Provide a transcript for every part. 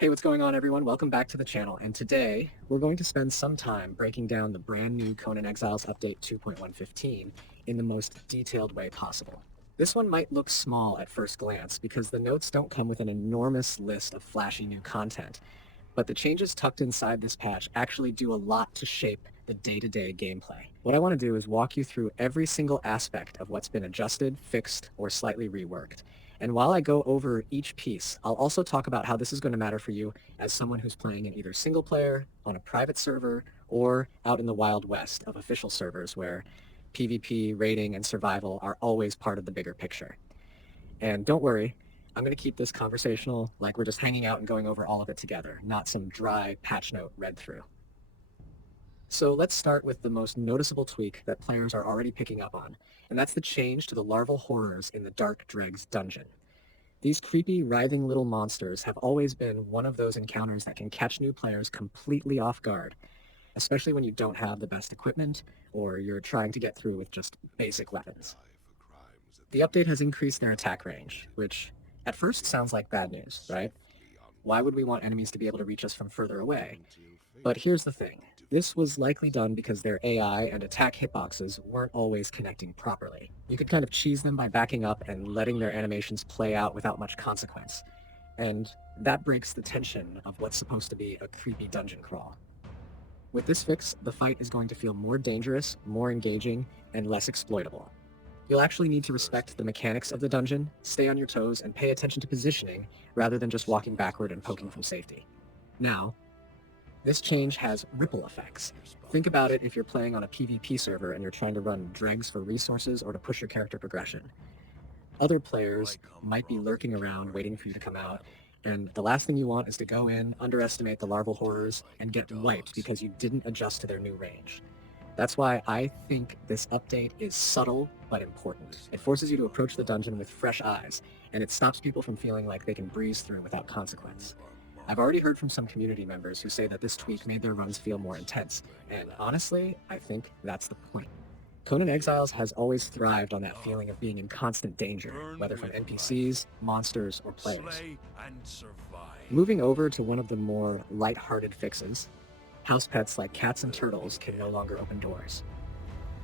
Hey, what's going on, everyone? Welcome back to the channel, and today we're going to spend some time breaking down the brand new Conan Exiles Update 2.115 in the most detailed way possible. This one might look small at first glance because the notes don't come with an enormous list of flashy new content, but the changes tucked inside this patch actually do a lot to shape the day-to-day gameplay. What I want to do is walk you through every single aspect of what's been adjusted, fixed, or slightly reworked. And while I go over each piece, I'll also talk about how this is going to matter for you as someone who's playing in either single player, on a private server, or out in the Wild West of official servers where PvP, raiding, and survival are always part of the bigger picture. And don't worry, I'm going to keep this conversational like we're just hanging out and going over all of it together, not some dry patch note read through. So let's start with the most noticeable tweak that players are already picking up on, and that's the change to the Larval Horrors in the Dark Dregs dungeon. These creepy, writhing little monsters have always been one of those encounters that can catch new players completely off guard, especially when you don't have the best equipment or you're trying to get through with just basic weapons. The update has increased their attack range, which at first sounds like bad news, right? Why would we want enemies to be able to reach us from further away? But here's the thing. This was likely done because their AI and attack hitboxes weren't always connecting properly. You could kind of cheese them by backing up and letting their animations play out without much consequence. And that breaks the tension of what's supposed to be a creepy dungeon crawl. With this fix, the fight is going to feel more dangerous, more engaging, and less exploitable. You'll actually need to respect the mechanics of the dungeon, stay on your toes, and pay attention to positioning rather than just walking backward and poking from safety. Now, this change has ripple effects. Think about it if you're playing on a PvP server and you're trying to run dregs for resources or to push your character progression. Other players might be lurking around waiting for you to come out, and the last thing you want is to go in, underestimate the Larval Horrors, and get wiped because you didn't adjust to their new range. That's why I think this update is subtle but important. It forces you to approach the dungeon with fresh eyes, and it stops people from feeling like they can breeze through without consequence. I've already heard from some community members who say that this tweak made their runs feel more intense, and honestly, I think that's the point. Conan Exiles has always thrived on that feeling of being in constant danger, whether from NPCs, monsters, or players. Moving over to one of the more light-hearted fixes, house pets like cats and turtles can no longer open doors.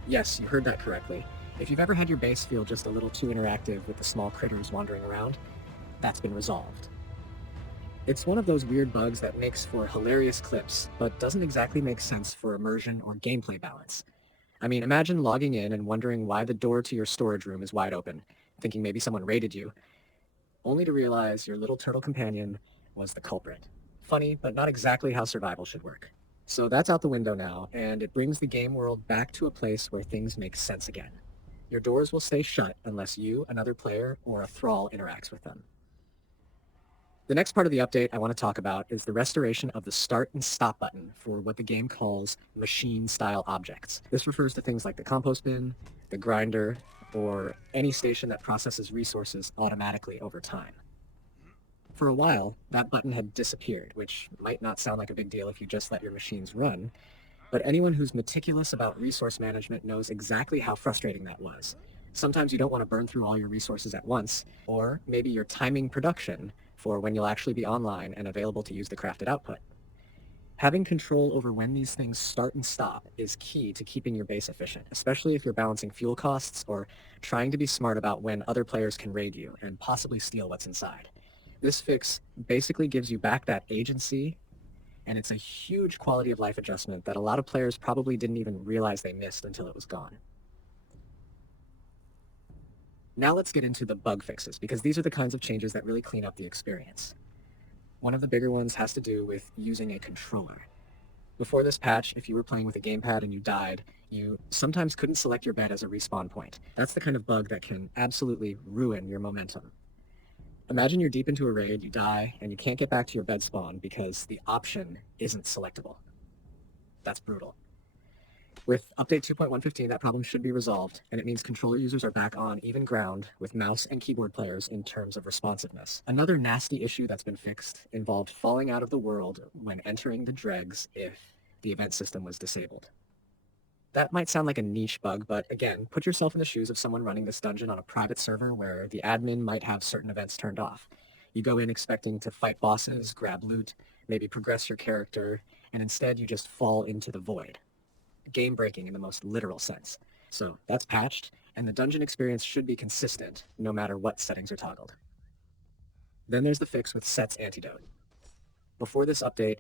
Yes, you heard that correctly. If you've ever had your base feel just a little too interactive with the small critters wandering around, that's been resolved. It's one of those weird bugs that makes for hilarious clips, but doesn't exactly make sense for immersion or gameplay balance. I mean, imagine logging in and wondering why the door to your storage room is wide open, thinking maybe someone raided you, only to realize your little turtle companion was the culprit. Funny, but not exactly how survival should work. So that's out the window now, and it brings the game world back to a place where things make sense again. Your doors will stay shut unless you, another player, or a thrall interacts with them. The next part of the update I want to talk about is the restoration of the start and stop button for what the game calls machine-style objects. This refers to things like the compost bin, the grinder, or any station that processes resources automatically over time. For a while, that button had disappeared, which might not sound like a big deal if you just let your machines run, but anyone who's meticulous about resource management knows exactly how frustrating that was. Sometimes you don't want to burn through all your resources at once, or maybe you're timing production for when you'll actually be online and available to use the crafted output. Having control over when these things start and stop is key to keeping your base efficient, especially if you're balancing fuel costs or trying to be smart about when other players can raid you and possibly steal what's inside. This fix basically gives you back that agency, and it's a huge quality of life adjustment that a lot of players probably didn't even realize they missed until it was gone. Now let's get into the bug fixes, because these are the kinds of changes that really clean up the experience. One of the bigger ones has to do with using a controller. Before this patch, if you were playing with a gamepad and you died, you sometimes couldn't select your bed as a respawn point. That's the kind of bug that can absolutely ruin your momentum. Imagine you're deep into a raid, you die, and you can't get back to your bed spawn because the option isn't selectable. That's brutal. With Update 2.115, that problem should be resolved, and it means controller users are back on even ground with mouse and keyboard players in terms of responsiveness. Another nasty issue that's been fixed involved falling out of the world when entering the dregs if the event system was disabled. That might sound like a niche bug, but again, put yourself in the shoes of someone running this dungeon on a private server where the admin might have certain events turned off. You go in expecting to fight bosses, grab loot, maybe progress your character, and instead you just fall into the void. Game breaking in the most literal sense. So that's patched, and the dungeon experience should be consistent, no matter what settings are toggled. Then there's the fix with Set's Antidote. Before this update,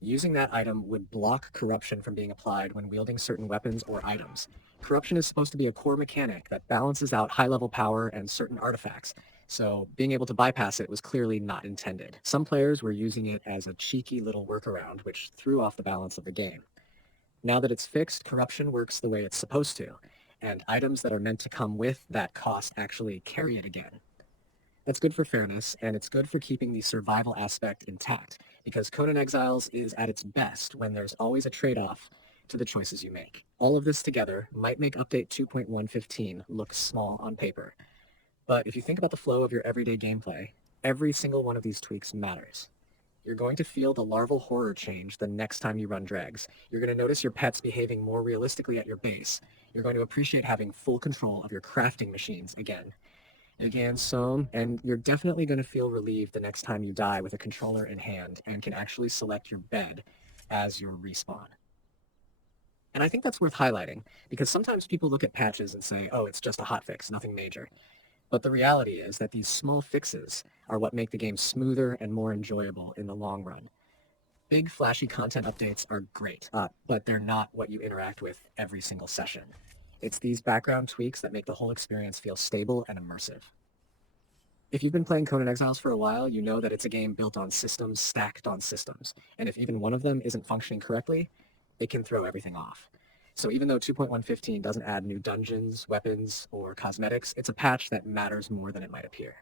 using that item would block corruption from being applied when wielding certain weapons or items. Corruption is supposed to be a core mechanic that balances out high-level power and certain artifacts, so being able to bypass it was clearly not intended. Some players were using it as a cheeky little workaround, which threw off the balance of the game. Now that it's fixed, corruption works the way it's supposed to, and items that are meant to come with that cost actually carry it again. That's good for fairness, and it's good for keeping the survival aspect intact, because Conan Exiles is at its best when there's always a trade-off to the choices you make. All of this together might make Update 2.115 look small on paper, but if you think about the flow of your everyday gameplay, every single one of these tweaks matters. You're going to feel the Larval Horror change the next time you run Dregs. You're going to notice your pets behaving more realistically at your base. You're going to appreciate having full control of your crafting machines again. And you're definitely going to feel relieved the next time you die with a controller in hand and can actually select your bed as your respawn. And I think that's worth highlighting, because sometimes people look at patches and say, oh, it's just a hotfix, nothing major. But the reality is that these small fixes are what make the game smoother and more enjoyable in the long run. Big, flashy content updates are great, but they're not what you interact with every single session. It's these background tweaks that make the whole experience feel stable and immersive. If you've been playing Conan Exiles for a while, you know that it's a game built on systems stacked on systems, and if even one of them isn't functioning correctly, it can throw everything off. So even though 2.115 doesn't add new dungeons, weapons, or cosmetics, it's a patch that matters more than it might appear.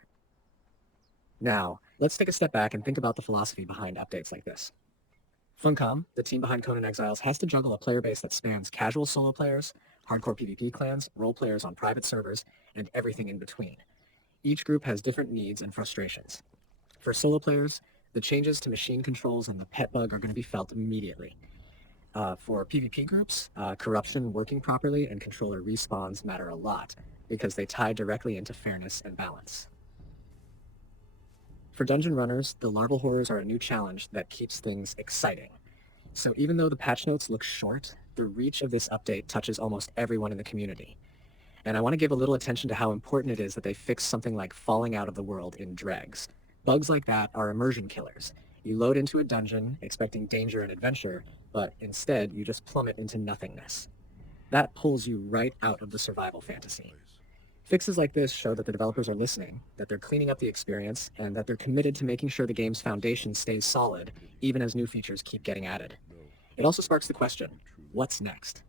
Now, let's take a step back and think about the philosophy behind updates like this. Funcom, the team behind Conan Exiles, has to juggle a player base that spans casual solo players, hardcore PvP clans, role players on private servers, and everything in between. Each group has different needs and frustrations. For solo players, the changes to machine controls and the pet bug are going to be felt immediately. For PvP groups, corruption working properly and controller respawns matter a lot, because they tie directly into fairness and balance. For dungeon runners, the Larval Horrors are a new challenge that keeps things exciting. So even though the patch notes look short, the reach of this update touches almost everyone in the community. And I want to give a little attention to how important it is that they fix something like falling out of the world in Dregs. Bugs like that are immersion killers. You load into a dungeon expecting danger and adventure, but instead you just plummet into nothingness. That pulls you right out of the survival fantasy. Fixes like this show that the developers are listening, that they're cleaning up the experience, and that they're committed to making sure the game's foundation stays solid, even as new features keep getting added. It also sparks the question, what's next?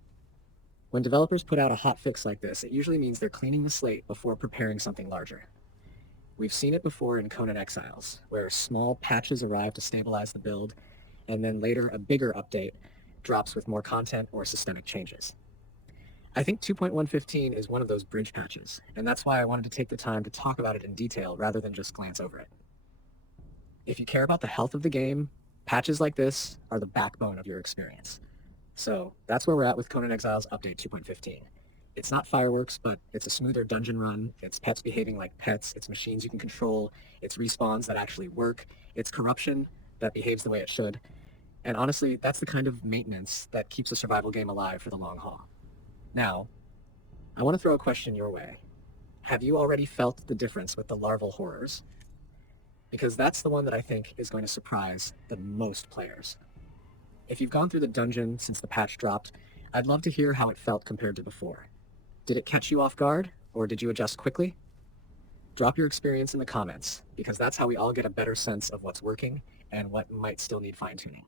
When developers put out a hotfix like this, it usually means they're cleaning the slate before preparing something larger. We've seen it before in Conan Exiles, where small patches arrive to stabilize the build, and then later a bigger update drops with more content or systemic changes. I think 2.115 is one of those bridge patches, and that's why I wanted to take the time to talk about it in detail rather than just glance over it. If you care about the health of the game, patches like this are the backbone of your experience. So that's where we're at with Conan Exiles Update 2.15. It's not fireworks, but it's a smoother dungeon run, it's pets behaving like pets, it's machines you can control, it's respawns that actually work, it's corruption that behaves the way it should, and honestly, that's the kind of maintenance that keeps a survival game alive for the long haul. Now, I want to throw a question your way. Have you already felt the difference with the Larval Horrors? Because that's the one that I think is going to surprise the most players. If you've gone through the dungeon since the patch dropped, I'd love to hear how it felt compared to before. Did it catch you off guard, or did you adjust quickly? Drop your experience in the comments, because that's how we all get a better sense of what's working and what might still need fine-tuning.